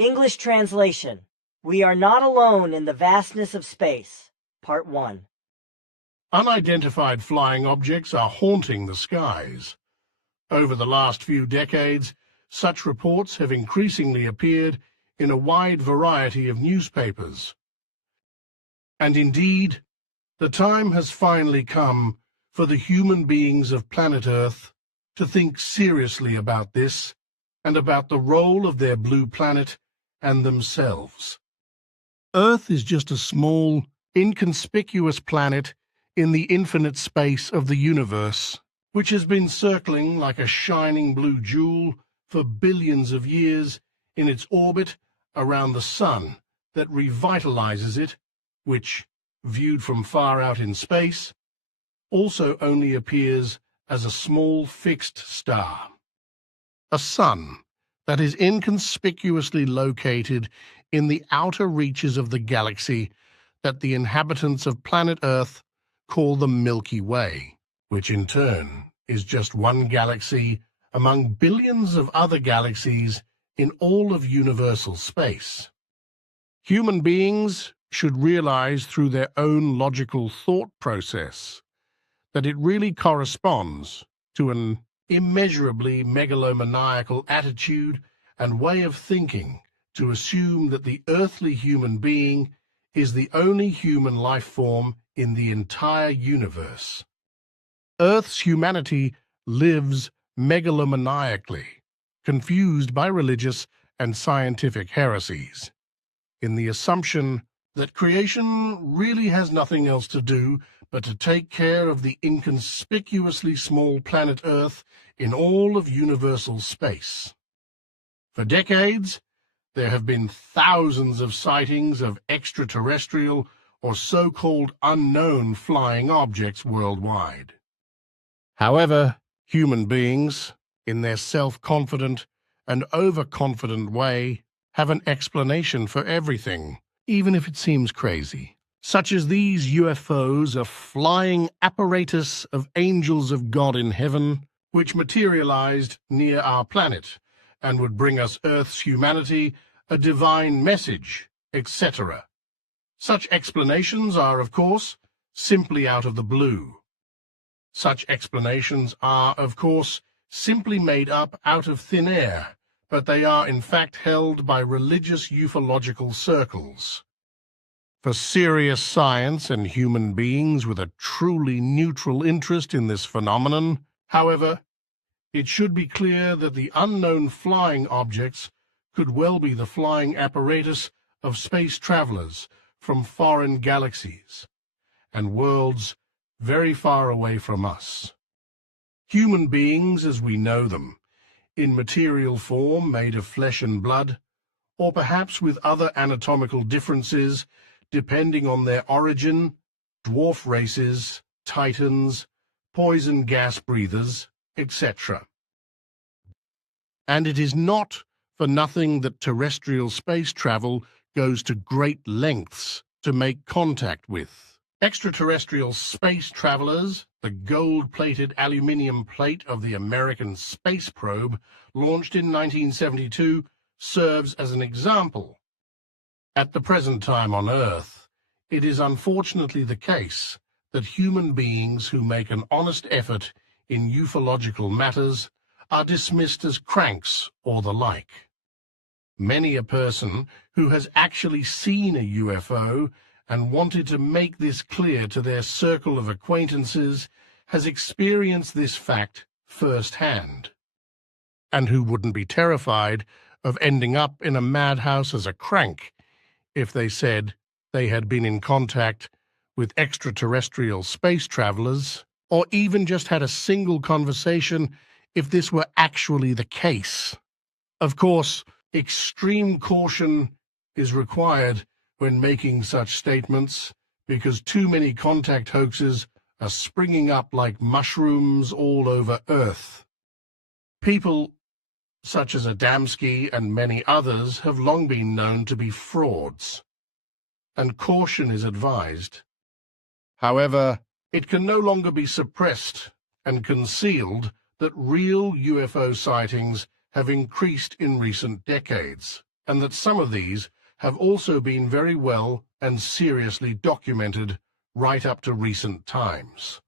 English translation. We are not alone in the vastness of space. Part 1. Unidentified flying objects are haunting the skies. Over the last few decades, such reports have increasingly appeared in a wide variety of newspapers. And indeed, the time has finally come for the human beings of planet Earth to think seriously about this and about the role of their blue planet and themselves. Earth is just a small, inconspicuous planet in the infinite space of the universe, which has been circling like a shining blue jewel for billions of years in its orbit around the sun that revitalizes it, which, viewed from far out in space, also only appears as a small fixed star. A sun that is inconspicuously located in the outer reaches of the galaxy that the inhabitants of planet Earth call the Milky Way, which in turn is just one galaxy among billions of other galaxies in all of universal space. Human beings should realize through their own logical thought process that it really corresponds to an immeasurably megalomaniacal attitude and way of thinking to assume that the earthly human being is the only human life form in the entire universe. Earth's humanity lives megalomaniacally, confused by religious and scientific heresies, in the assumption that creation really has nothing else to do but to take care of the inconspicuously small planet Earth in all of universal space. For decades, there have been thousands of sightings of extraterrestrial or so-called unknown flying objects worldwide. However, human beings, in their self-confident and overconfident way, have an explanation for everything, even if it seems crazy. Such as these UFOs, a flying apparatus of angels of God in heaven, which materialized near our planet and would bring us Earth's humanity a divine message, etc. Such explanations are, of course, simply out of the blue. Such explanations are, of course, simply made up out of thin air, but they are in fact held by religious ufological circles. For serious science and human beings with a truly neutral interest in this phenomenon, however, it should be clear that the unknown flying objects could well be the flying apparatus of space travelers from foreign galaxies and worlds very far away from us. Human beings as we know them, in material form made of flesh and blood, or perhaps with other anatomical differences depending on their origin, dwarf races, titans, poison gas breathers, etc. And it is not for nothing that terrestrial space travel goes to great lengths to make contact with. Extraterrestrial space travelers, the gold-plated aluminium plate of the American space probe launched in 1972, serves as an example. At the present time on Earth, it is unfortunately the case that human beings who make an honest effort in ufological matters are dismissed as cranks or the like. Many a person who has actually seen a UFO and wanted to make this clear to their circle of acquaintances has experienced this fact firsthand. And who wouldn't be terrified of ending up in a madhouse as a crank if they said they had been in contact with extraterrestrial space travelers, or even just had a single conversation if this were actually the case. Of course, extreme caution is required when making such statements, because too many contact hoaxes are springing up like mushrooms all over Earth. People such as Adamski and many others have long been known to be frauds, and caution is advised. However, it can no longer be suppressed and concealed that real UFO sightings have increased in recent decades, and that some of these have also been very well and seriously documented right up to recent times.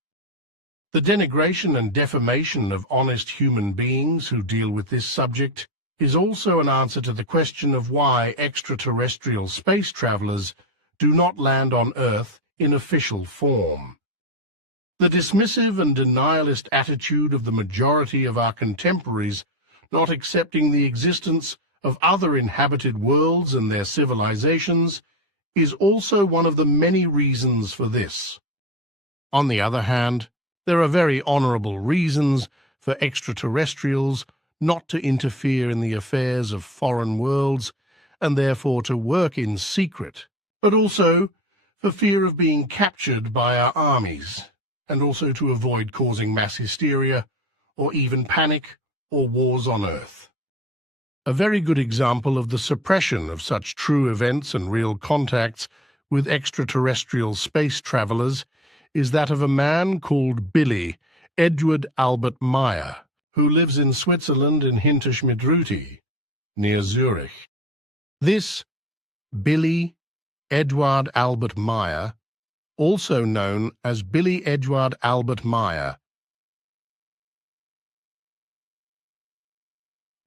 The denigration and defamation of honest human beings who deal with this subject is also an answer to the question of why extraterrestrial space travelers do not land on Earth in official form. The dismissive and denialist attitude of the majority of our contemporaries, not accepting the existence of other inhabited worlds and their civilizations, is also one of the many reasons for this. On the other hand, there are very honorable reasons for extraterrestrials not to interfere in the affairs of foreign worlds and therefore to work in secret, but also for fear of being captured by our armies, and also to avoid causing mass hysteria or even panic or wars on Earth. A very good example of the suppression of such true events and real contacts with extraterrestrial space travelers is that of a man called Billy Edward Albert Meier, who lives in Switzerland in Hinterschmidruti, near Zurich. This Billy Edward Albert Meier, also known as Billy Edward Albert Meier,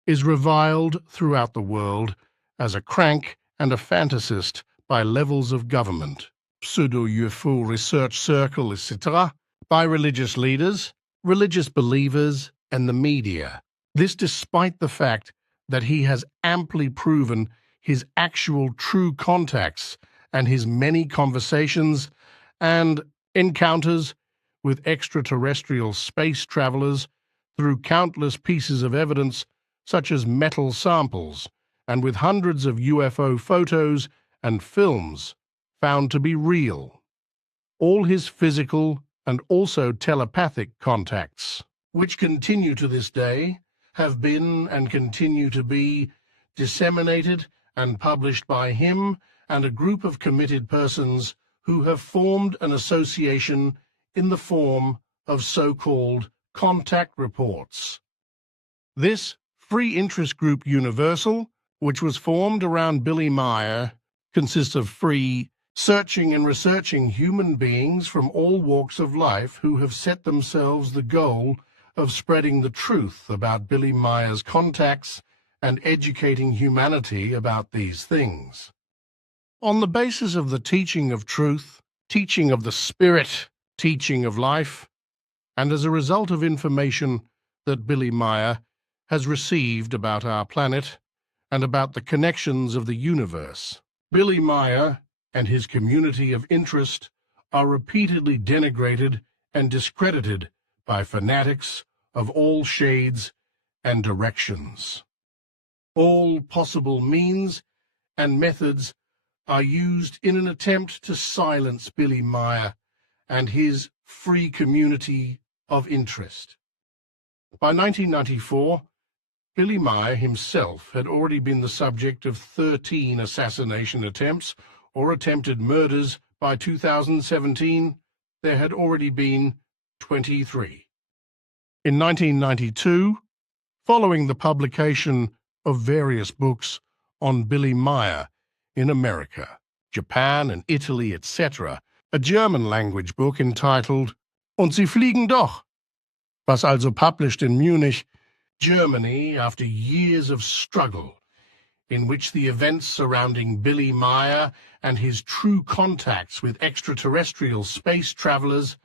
is reviled throughout the world as a crank and a fantasist by levels of government, pseudo-UFO research circle, etc., by religious leaders, religious believers, and the media. This despite the fact that he has amply proven his actual true contacts and his many conversations and encounters with extraterrestrial space travelers through countless pieces of evidence such as metal samples, and with hundreds of UFO photos and films found to be real. All his physical and also telepathic contacts, which continue to this day, have been and continue to be disseminated and published by him and a group of committed persons who have formed an association in the form of so-called contact reports. This free interest group Universal, which was formed around Billy Meier, consists of free searching and researching human beings from all walks of life who have set themselves the goal of spreading the truth about Billy Meier's contacts and educating humanity about these things. On the basis of the teaching of truth, teaching of the spirit, teaching of life, and as a result of information that Billy Meier has received about our planet and about the connections of the universe, Billy Meier and his community of interest are repeatedly denigrated and discredited by fanatics of all shades and directions. All possible means and methods are used in an attempt to silence Billy Meier and his free community of interest. By 1994, Billy Meier himself had already been the subject of 13 assassination attempts or attempted murders. By 2017, there had already been 23. In 1992, following the publication of various books on Billy Meier in America, Japan and Italy, etc., a German-language book entitled Und sie fliegen doch, was also published in Munich, Germany, after years of struggle, in which the events surrounding Billy Meier and his true contacts with extraterrestrial space travelers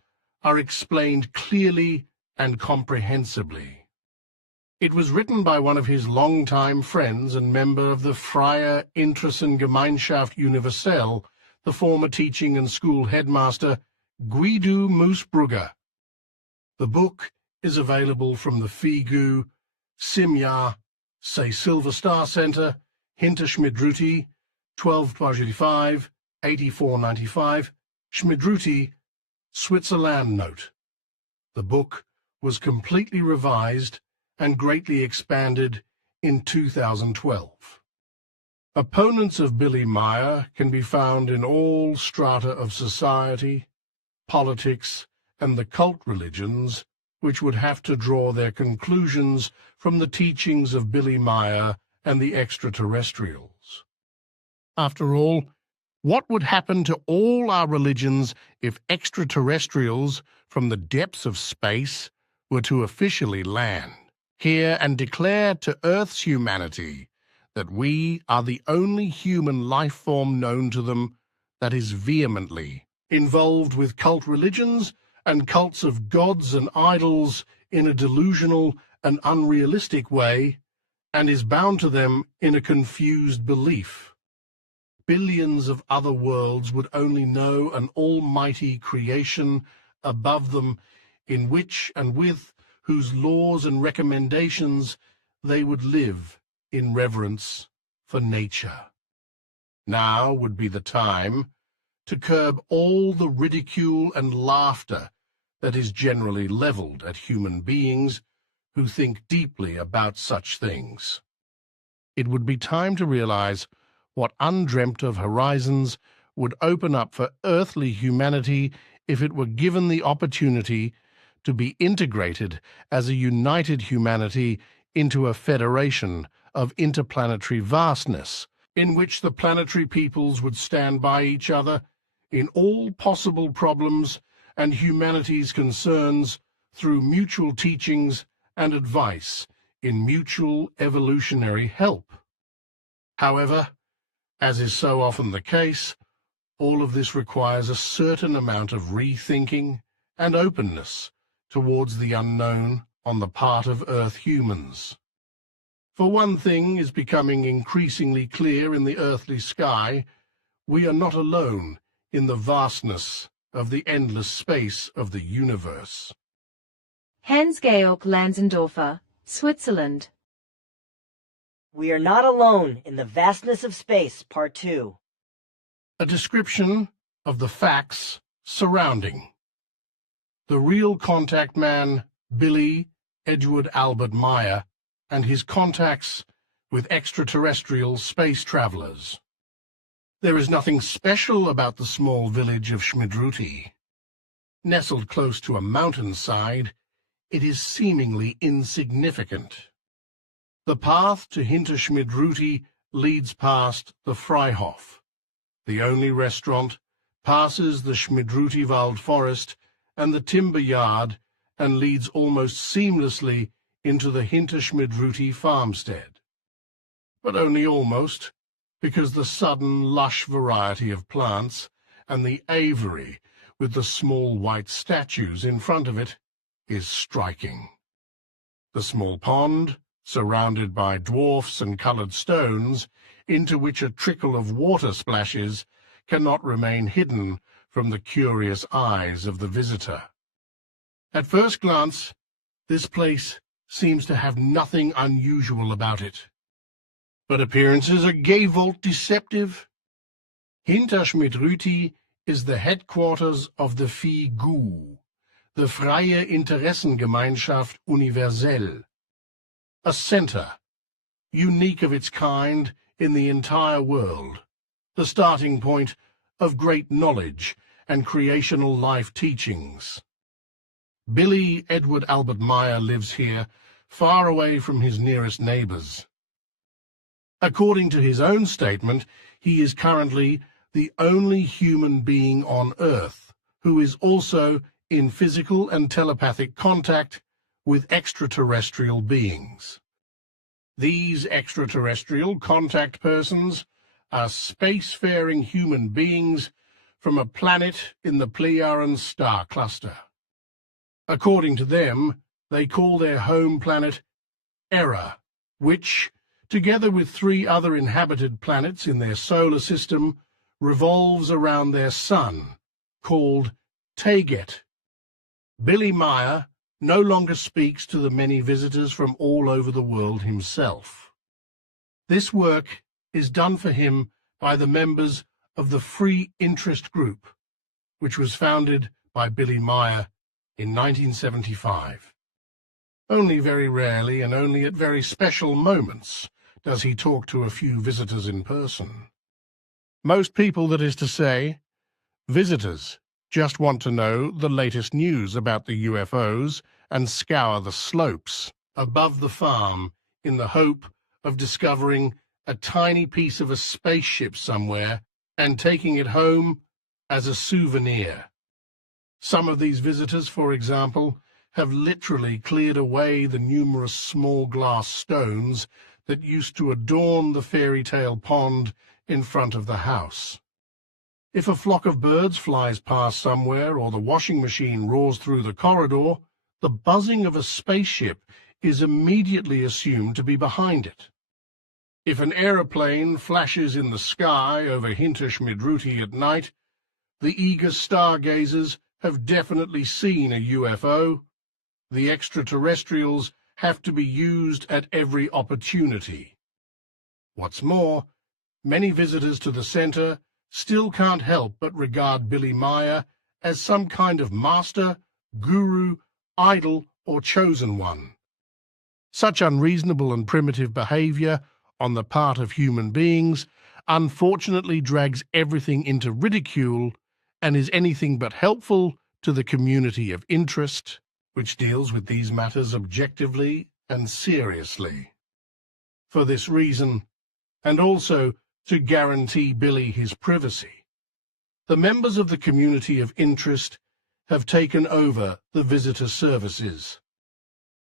are explained clearly and comprehensibly. It was written by one of his longtime friends and member of the Freie Interessengemeinschaft Universelle, the former teaching and school headmaster Guido Moosbrugger. The book is available from the FIGU, Simja, Say Silver Star Center, Hinterschmidruti, 1225, 8495, Schmidruti, Switzerland Note. The book was completely revised and greatly expanded in 2012. Opponents of Billy Meier can be found in all strata of society, politics, and the cult religions, which would have to draw their conclusions from the teachings of Billy Meier and the extraterrestrials. After all, what would happen to all our religions if extraterrestrials from the depths of space were to officially land here and declare to Earth's humanity that we are the only human life form known to them that is vehemently involved with cult religions and cults of gods and idols in a delusional and unrealistic way, and is bound to them in a confused belief? Billions of other worlds would only know an almighty creation above them, in which and with whose laws and recommendations they would live in reverence for nature. Now would be the time to curb all the ridicule and laughter that is generally leveled at human beings who think deeply about such things. It would be time to realize what undreamt of horizons would open up for earthly humanity if it were given the opportunity to be integrated as a united humanity into a federation of interplanetary vastness, in which the planetary peoples would stand by each other in all possible problems and humanity's concerns through mutual teachings and advice in mutual evolutionary help. However, as is so often the case, all of this requires a certain amount of rethinking and openness towards the unknown on the part of Earth humans. For one thing is becoming increasingly clear in the earthly sky: we are not alone in the vastness of the endless space of the universe. Hans-Georg Lanzendorfer, Switzerland. We are not alone in the vastness of space, Part 2. A description of the facts surrounding the real contact man, Billy Edward Albert Meier, and his contacts with extraterrestrial space travelers. There is nothing special about the small village of Schmidruti. Nestled close to a mountainside, it is seemingly insignificant. The path to Hinterschmidruti leads past the Freihof. The only restaurant passes the Schmidrutiwald forest and the timber yard and leads almost seamlessly into the Hinterschmidruti farmstead. But only almost, because the sudden lush variety of plants and the aviary with the small white statues in front of it is striking. The small pond, surrounded by dwarfs and coloured stones, into which a trickle of water splashes, cannot remain hidden from the curious eyes of the visitor. At first glance, this place seems to have nothing unusual about it. But appearances are gayvolt deceptive. Hinterschmidruti is the headquarters of the FIGU, the Freie Interessengemeinschaft Universelle, a centre, unique of its kind in the entire world, the starting point of great knowledge and creational life teachings. Billy Edward Albert Meier lives here, far away from his nearest neighbours. According to his own statement, he is currently the only human being on Earth who is also in physical and telepathic contact with extraterrestrial beings. These extraterrestrial contact persons are spacefaring human beings from a planet in the Pleiaren star cluster. According to them, they call their home planet Erra, which, together with 3 other inhabited planets in their solar system, revolves around their sun, called Teget. Billy Meier no longer speaks to the many visitors from all over the world himself. This work is done for him by the members of the Free Interest Group, which was founded by Billy Meier in 1975. Only very rarely and only at very special moments does he talk to a few visitors in person. Most people, that is to say, visitors, just want to know the latest news about the UFOs and scour the slopes above the farm in the hope of discovering a tiny piece of a spaceship somewhere and taking it home as a souvenir. Some of these visitors, for example, have literally cleared away the numerous small glass stones that used to adorn the fairy tale pond in front of the house. If a flock of birds flies past somewhere or the washing machine roars through the corridor, the buzzing of a spaceship is immediately assumed to be behind it. If an aeroplane flashes in the sky over Hinterschmidruti at night, the eager stargazers have definitely seen a UFO. The extraterrestrials have to be used at every opportunity. What's more, many visitors to the center still can't help but regard Billy Meier as some kind of master, guru, idol, or chosen one. Such unreasonable and primitive behavior on the part of human beings unfortunately drags everything into ridicule and is anything but helpful to the community of interest, which deals with these matters objectively and seriously. For this reason, and also to guarantee Billy his privacy, the members of the community of interest have taken over the visitor services,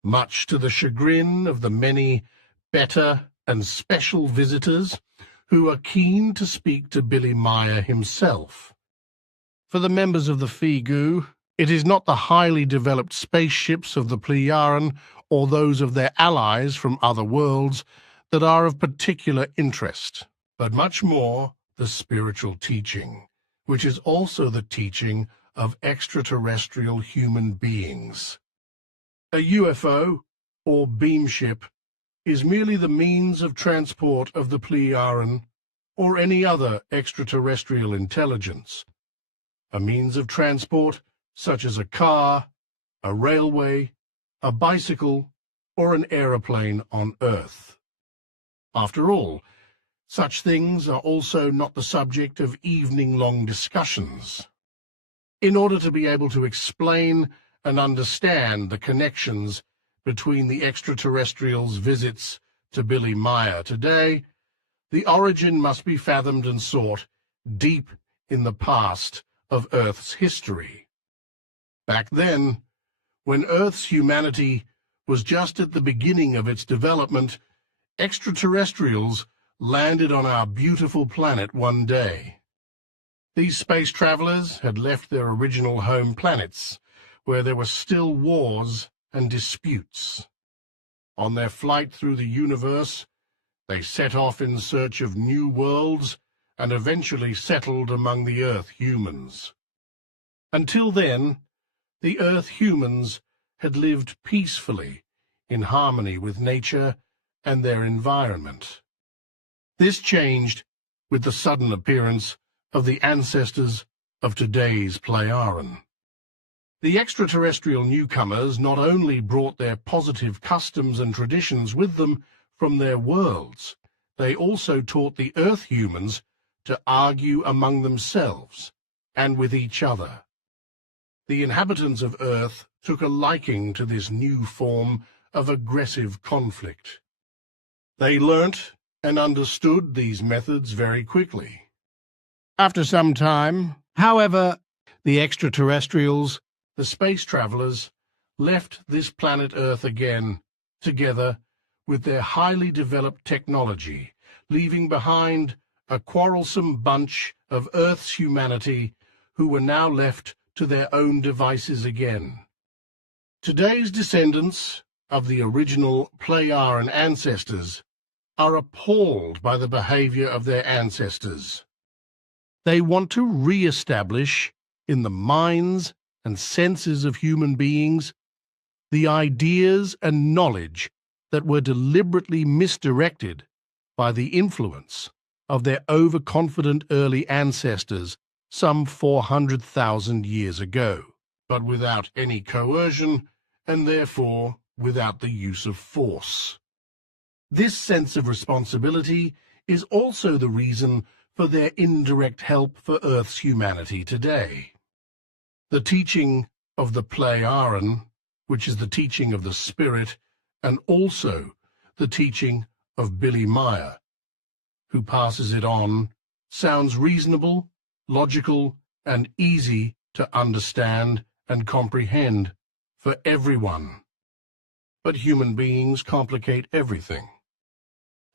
much to the chagrin of the many better and special visitors who are keen to speak to Billy Meier himself. For the members of the Figu, it is not the highly developed spaceships of the Plejaren or those of their allies from other worlds that are of particular interest, but much more the spiritual teaching, which is also the teaching of extraterrestrial human beings. A UFO, or beamship, is merely the means of transport of the Plejaren or any other extraterrestrial intelligence. A means of transport such as a car, a railway, a bicycle, or an aeroplane on Earth. After all, such things are also not the subject of evening-long discussions. In order to be able to explain and understand the connections between the extraterrestrials' visits to Billy Meier today, the origin must be fathomed and sought deep in the past of Earth's history. Back then, when Earth's humanity was just at the beginning of its development, extraterrestrials landed on our beautiful planet one day. These space travelers had left their original home planets, where there were still wars and disputes. On their flight through the universe, they set off in search of new worlds and eventually settled among the Earth humans. Until then, the Earth humans had lived peacefully in harmony with nature and their environment. This changed with the sudden appearance of the ancestors of today's Plejaren. The extraterrestrial newcomers not only brought their positive customs and traditions with them from their worlds, they also taught the Earth humans to argue among themselves and with each other. The inhabitants of Earth took a liking to this new form of aggressive conflict. They learnt and understood these methods very quickly. After some time, however, the extraterrestrials, the space travelers, left this planet Earth again, together with their highly developed technology, leaving behind a quarrelsome bunch of Earth's humanity who were now left to their own devices again. Today's descendants of the original Plejaren ancestors are appalled by the behavior of their ancestors. They want to re-establish in the minds and senses of human beings the ideas and knowledge that were deliberately misdirected by the influence of their overconfident early ancestors some 400,000 years ago, but without any coercion and therefore without the use of force. This sense of responsibility is also the reason for their indirect help for Earth's humanity today. The teaching of the Plejaren, which is the teaching of the Spirit, and also the teaching of Billy Meier, who passes it on, sounds reasonable, logical, and easy to understand and comprehend for everyone. But human beings complicate everything.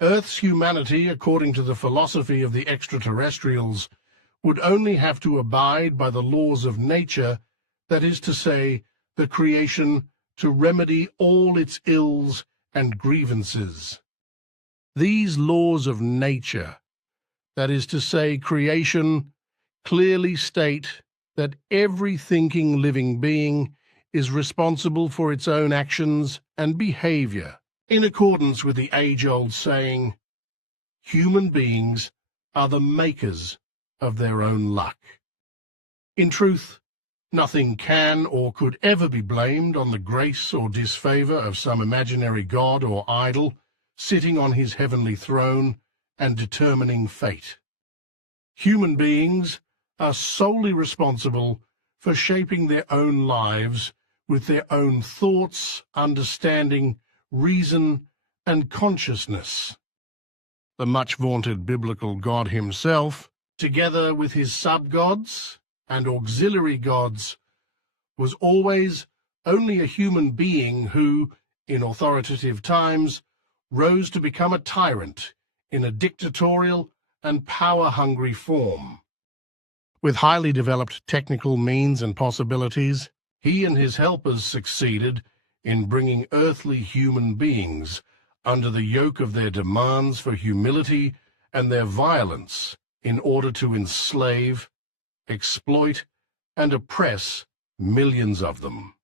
Earth's humanity, according to the philosophy of the extraterrestrials, would only have to abide by the laws of nature, that is to say, the creation, to remedy all its ills and grievances. These laws of nature, that is to say, creation, clearly state that every thinking living being is responsible for its own actions and behavior, in accordance with the age-old saying, human beings are the makers of their own luck. In truth, nothing can or could ever be blamed on the grace or disfavor of some imaginary god or idol sitting on his heavenly throne and determining fate. Human beings are solely responsible for shaping their own lives with their own thoughts, understanding, reason, and consciousness. The much-vaunted biblical God himself, together with his sub-gods and auxiliary gods, was always only a human being who, in authoritative times, rose to become a tyrant in a dictatorial and power-hungry form. With highly developed technical means and possibilities, he and his helpers succeeded in bringing earthly human beings under the yoke of their demands for humility and their violence in order to enslave, exploit, and oppress millions of them.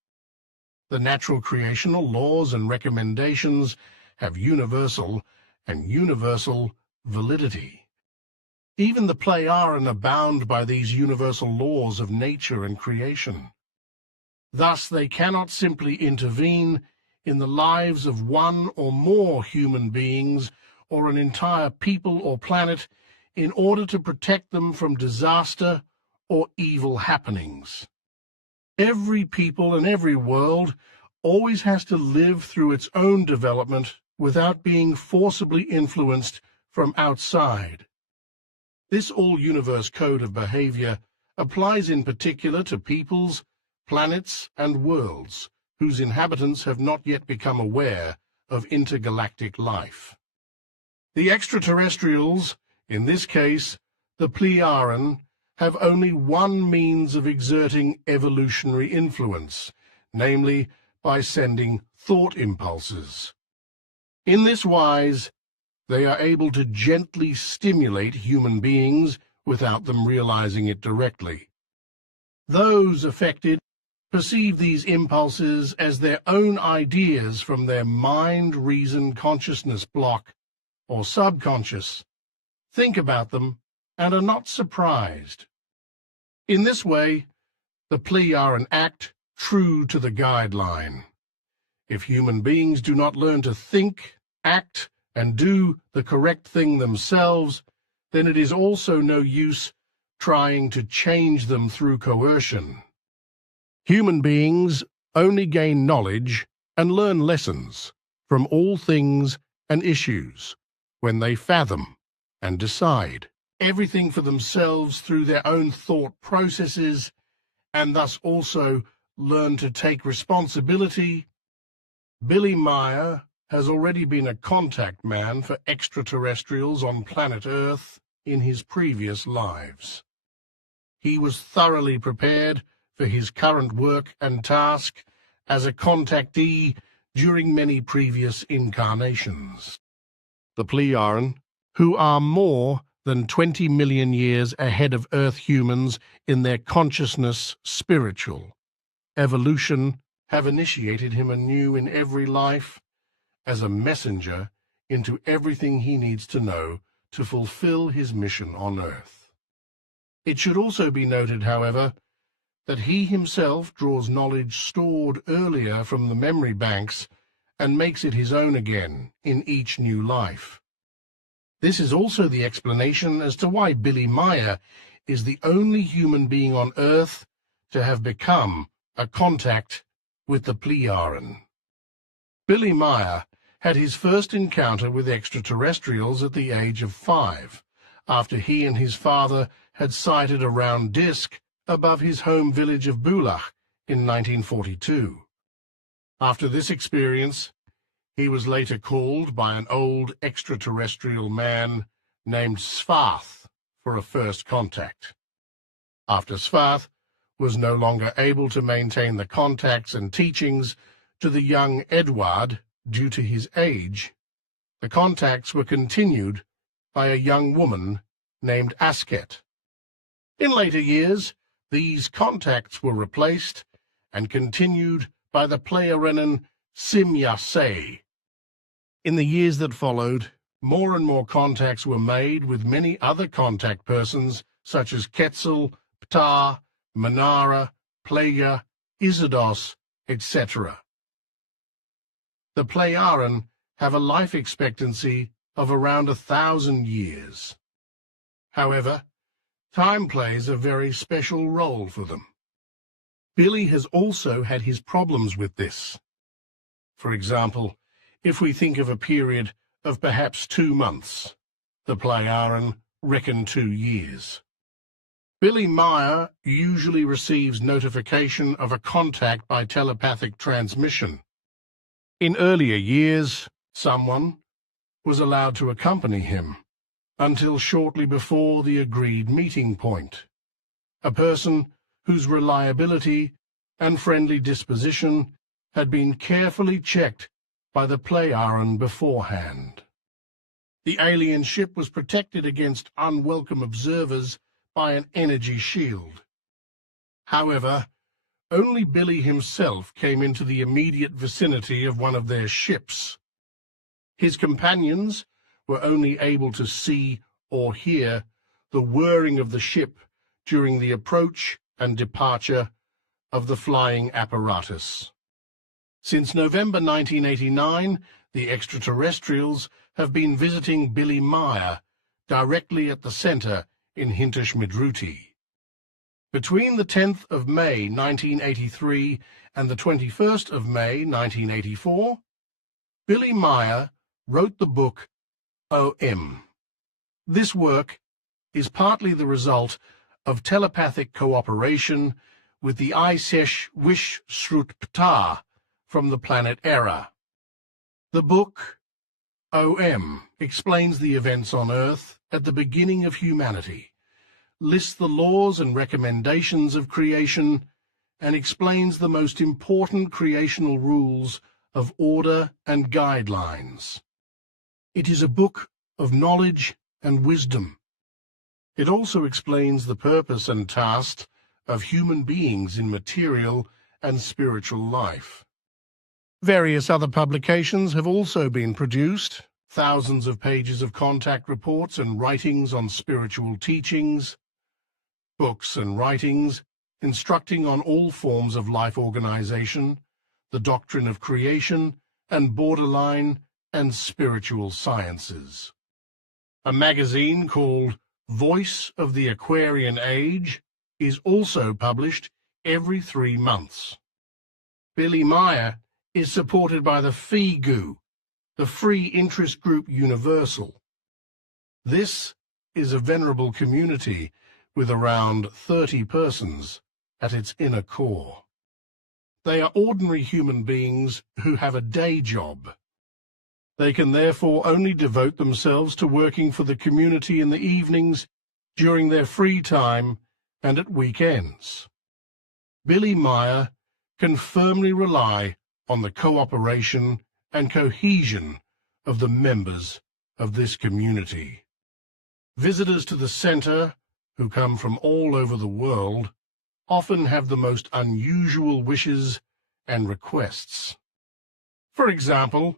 The natural creational laws and recommendations have universal validity. Even the Pleiaren are bound by these universal laws of nature and creation. Thus they cannot simply intervene in the lives of one or more human beings or an entire people or planet in order to protect them from disaster or evil happenings. Every people and every world always has to live through its own development without being forcibly influenced from outside. This all-universe code of behavior applies in particular to peoples, planets, and worlds whose inhabitants have not yet become aware of intergalactic life. The extraterrestrials, in this case the Pleiaren, have only one means of exerting evolutionary influence, namely by sending thought impulses. In this wise, they are able to gently stimulate human beings without them realizing it directly. Those affected perceive these impulses as their own ideas from their mind-reason-consciousness block, or subconscious, think about them, and are not surprised. In this way, the Pleiaren act true to the guideline. If human beings do not learn to think, act, and do the correct thing themselves, then it is also no use trying to change them through coercion. Human beings only gain knowledge and learn lessons from all things and issues when they fathom and decide everything for themselves through their own thought processes, and thus also learn to take responsibility. Billy Meier has already been a contact man for extraterrestrials on planet Earth in his previous lives. He was thoroughly prepared for his current work and task as a contactee during many previous incarnations. The Pleiaren, who are more than 20 million years ahead of Earth humans in their consciousness, spiritual evolution, have initiated him anew in every life as a messenger into everything he needs to know to fulfill his mission on Earth. It should also be noted, however, that he himself draws knowledge stored earlier from the memory banks and makes it his own again in each new life. This is also the explanation as to why Billy Meier is the only human being on Earth to have become a contact with the Pleiaren. Billy Meier had his first encounter with extraterrestrials at the age of 5, after he and his father had sighted a round disk above his home village of Bulach in 1942. After this experience, he was later called by an old extraterrestrial man named Svarth for a first contact. After Svarth was no longer able to maintain the contacts and teachings to the young Edward due to his age, the contacts were continued by a young woman named Asket. In later years, these contacts were replaced and continued by the Pleiaren Simya Se. In the years that followed, more and more contacts were made with many other contact persons such as Quetzal, Ptah, Manara, Plaga, Izados, etc. The Pleiaren have a life expectancy of around 1,000 years. However, time plays a very special role for them. Billy has also had his problems with this. For example, if we think of a period of perhaps 2 months, the Pleiaren reckon 2 years. Billy Meier usually receives notification of a contact by telepathic transmission. In earlier years, someone was allowed to accompany him until shortly before the agreed meeting point. A person whose reliability and friendly disposition had been carefully checked by the Pleiaren beforehand. The alien ship was protected against unwelcome observers by an energy shield. However, only Billy himself came into the immediate vicinity of one of their ships. His companions were only able to see or hear the whirring of the ship during the approach and departure of the flying apparatus. Since November 1989, the extraterrestrials have been visiting Billy Meier directly at the center in Hinterschmidruti. Between the 10th of May 1983 and the 21st of May 1984, Billy Meier wrote the book OM. This work is partly the result of telepathic cooperation with the Isesh Wish Shrut Ptah from the planet Era. The book OM explains the events on Earth at the beginning of humanity, lists the laws and recommendations of creation, and explains the most important creational rules of order and guidelines. It is a book of knowledge and wisdom. It also explains the purpose and task of human beings in material and spiritual life. Various other publications have also been produced, thousands of pages of contact reports and writings on spiritual teachings, books and writings instructing on all forms of life organization, the doctrine of creation, and borderline and spiritual sciences. A magazine called Voice of the Aquarian Age is also published every 3 months. Billy Meier is supported by the FIGU, the Free Interest Group Universal. This is a venerable community with around 30 persons at its inner core. They are ordinary human beings who have a day job. They can therefore only devote themselves to working for the community in the evenings, during their free time, and at weekends. Billy Meier can firmly rely on the cooperation and cohesion of the members of this community. Visitors to the center, who come from all over the world, often have the most unusual wishes and requests. For example,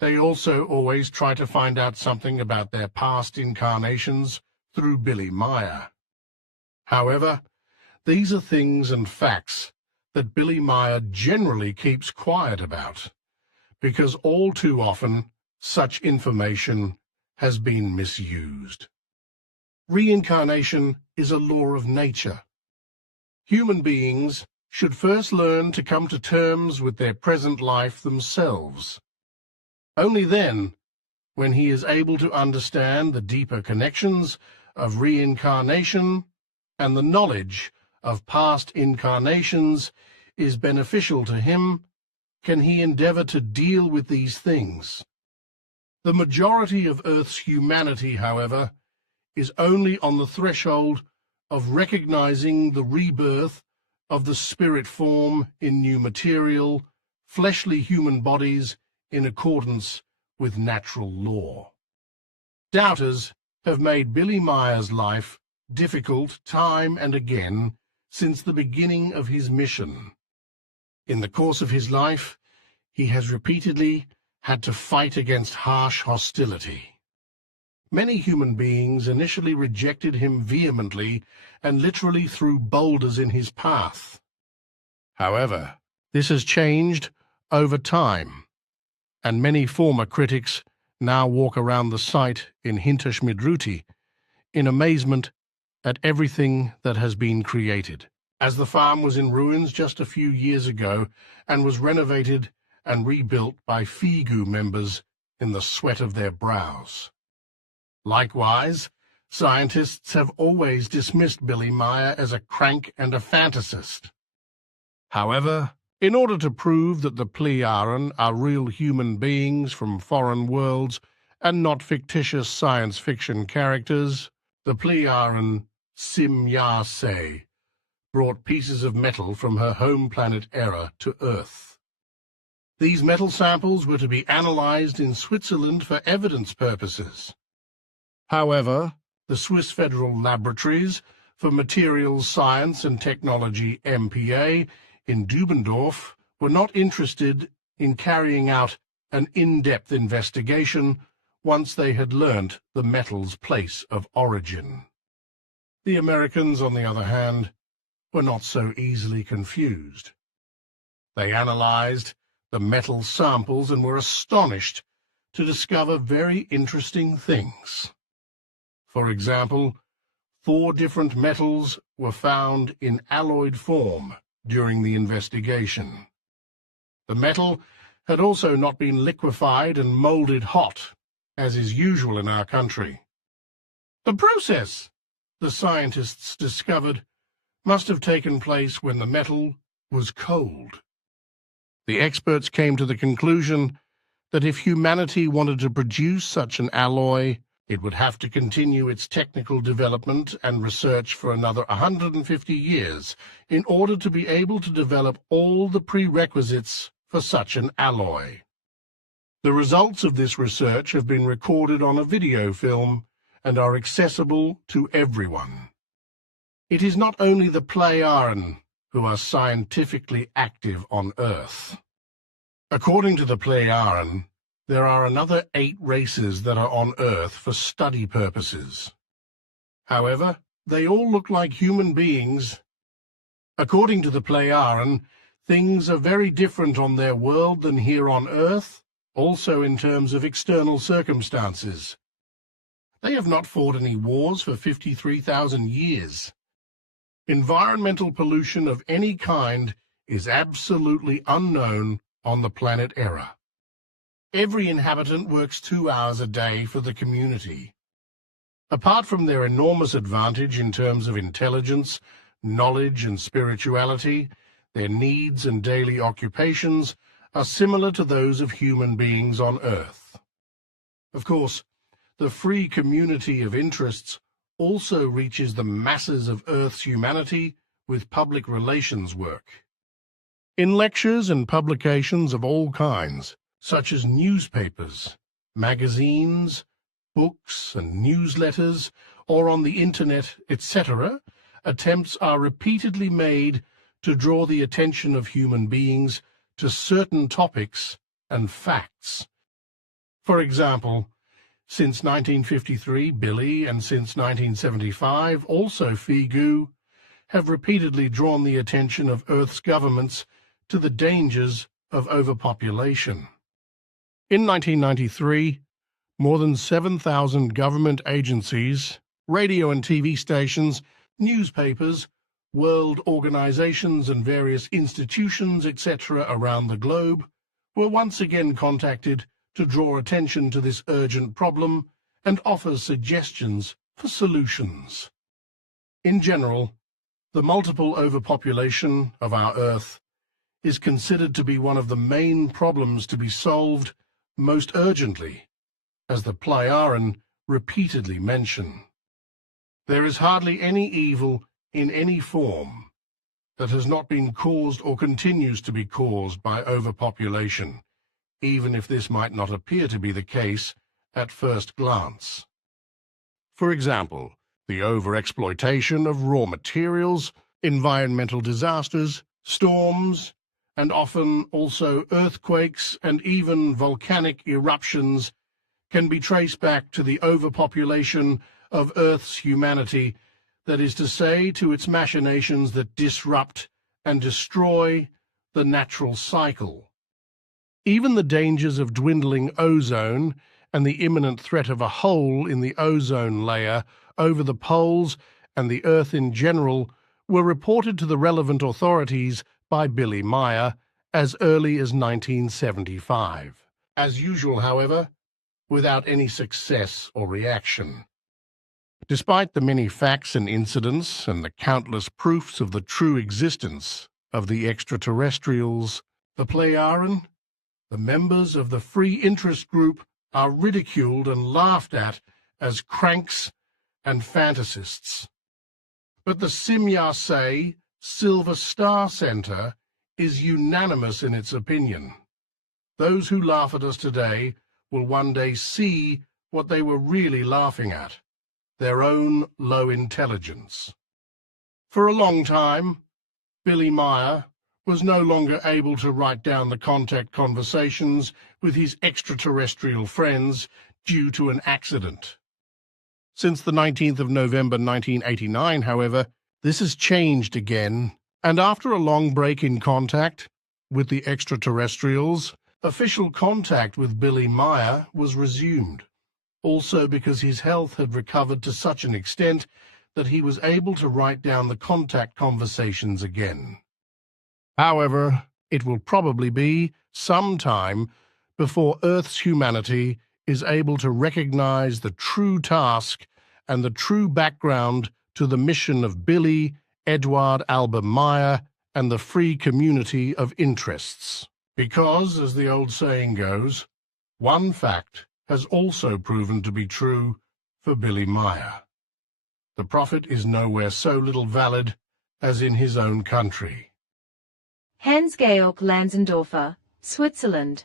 they also always try to find out something about their past incarnations through Billy Meier. However, these are things and facts that Billy Meier generally keeps quiet about, because all too often such information has been misused. Reincarnation is a law of nature. Human beings should first learn to come to terms with their present life themselves. Only then, when he is able to understand the deeper connections of reincarnation and the knowledge of past incarnations is beneficial to him, can he endeavor to deal with these things. The majority of Earth's humanity, however, is only on the threshold of recognizing the rebirth of the spirit form in new material, fleshly human bodies in accordance with natural law. Doubters have made Billy Meier's life difficult time and again since the beginning of his mission. In the course of his life, he has repeatedly had to fight against harsh hostility. Many human beings initially rejected him vehemently and literally threw boulders in his path. However, this has changed over time, and many former critics now walk around the site in Hinterschmidruti in amazement at everything that has been created, as the farm was in ruins just a few years ago and was renovated and rebuilt by FIGU members in the sweat of their brows. Likewise, scientists have always dismissed Billy Meier as a crank and a fantasist. However, in order to prove that the Plejaren are real human beings from foreign worlds and not fictitious science fiction characters, the Plejaren Sim-Ya-Se brought pieces of metal from her home planet Era to Earth. These metal samples were to be analyzed in Switzerland for evidence purposes. However, the Swiss Federal Laboratories for Materials Science and Technology MPA in Dubendorf were not interested in carrying out an in-depth investigation once they had learnt the metal's place of origin. The Americans, on the other hand, were not so easily confused. They analyzed the metal samples and were astonished to discover very interesting things. For example, 4 different metals were found in alloyed form during the investigation. The metal had also not been liquefied and molded hot, as is usual in our country. The process, the scientists discovered, must have taken place when the metal was cold. The experts came to the conclusion that if humanity wanted to produce such an alloy, it would have to continue its technical development and research for another 150 years in order to be able to develop all the prerequisites for such an alloy. The results of this research have been recorded on a video film and are accessible to everyone. It is not only the Plejaren who are scientifically active on Earth. According to the Plejaren, there are another 8 races that are on Earth for study purposes. However, they all look like human beings. According to the Plejaren, things are very different on their world than here on Earth, also in terms of external circumstances. They have not fought any wars for 53,000 years. Environmental pollution of any kind is absolutely unknown on the planet Era. Every inhabitant works 2 hours a day for the community. Apart from their enormous advantage in terms of intelligence, knowledge and spirituality, their needs and daily occupations are similar to those of human beings on Earth. Of course, the free community of interests also reaches the masses of Earth's humanity with public relations work. In lectures and publications of all kinds, such as newspapers, magazines, books and newsletters, or on the internet, etc., attempts are repeatedly made to draw the attention of human beings to certain topics and facts. For example, since 1953, Billy, and since 1975, also FIGU, have repeatedly drawn the attention of Earth's governments to the dangers of overpopulation. In 1993, more than 7,000 government agencies, radio and TV stations, newspapers, world organizations and various institutions, etc. around the globe were once again contacted to draw attention to this urgent problem and offers suggestions for solutions. In general, the multiple overpopulation of our Earth is considered to be one of the main problems to be solved most urgently, as the Plejaren repeatedly mention. There is hardly any evil in any form that has not been caused or continues to be caused by overpopulation, even if this might not appear to be the case at first glance. For example, the overexploitation of raw materials, environmental disasters, storms, and often also earthquakes and even volcanic eruptions can be traced back to the overpopulation of Earth's humanity, that is to say, to its machinations that disrupt and destroy the natural cycle. Even the dangers of dwindling ozone and the imminent threat of a hole in the ozone layer over the poles and the Earth in general were reported to the relevant authorities by Billy Meier as early as 1975. As usual, however, without any success or reaction. Despite the many facts and incidents and the countless proofs of the true existence of the extraterrestrials, the Plejaren, the members of the free interest group, are ridiculed and laughed at as cranks and fantasists. But the Simya Silver Star Center is unanimous in its opinion. Those who laugh at us today will one day see what they were really laughing at, their own low intelligence. For a long time, Billy Meier was no longer able to write down the contact conversations with his extraterrestrial friends due to an accident. Since the 19th of November 1989, however, this has changed again, and after a long break in contact with the extraterrestrials, official contact with Billy Meier was resumed, also because his health had recovered to such an extent that he was able to write down the contact conversations again. However, it will probably be some time before Earth's humanity is able to recognize the true task and the true background to the mission of Billy Edward Alba Meier and the free community of interests. Because, as the old saying goes, one fact has also proven to be true for Billy Meier. The prophet is nowhere so little valid as in his own country. Hans-Georg Lanzendorfer, Switzerland.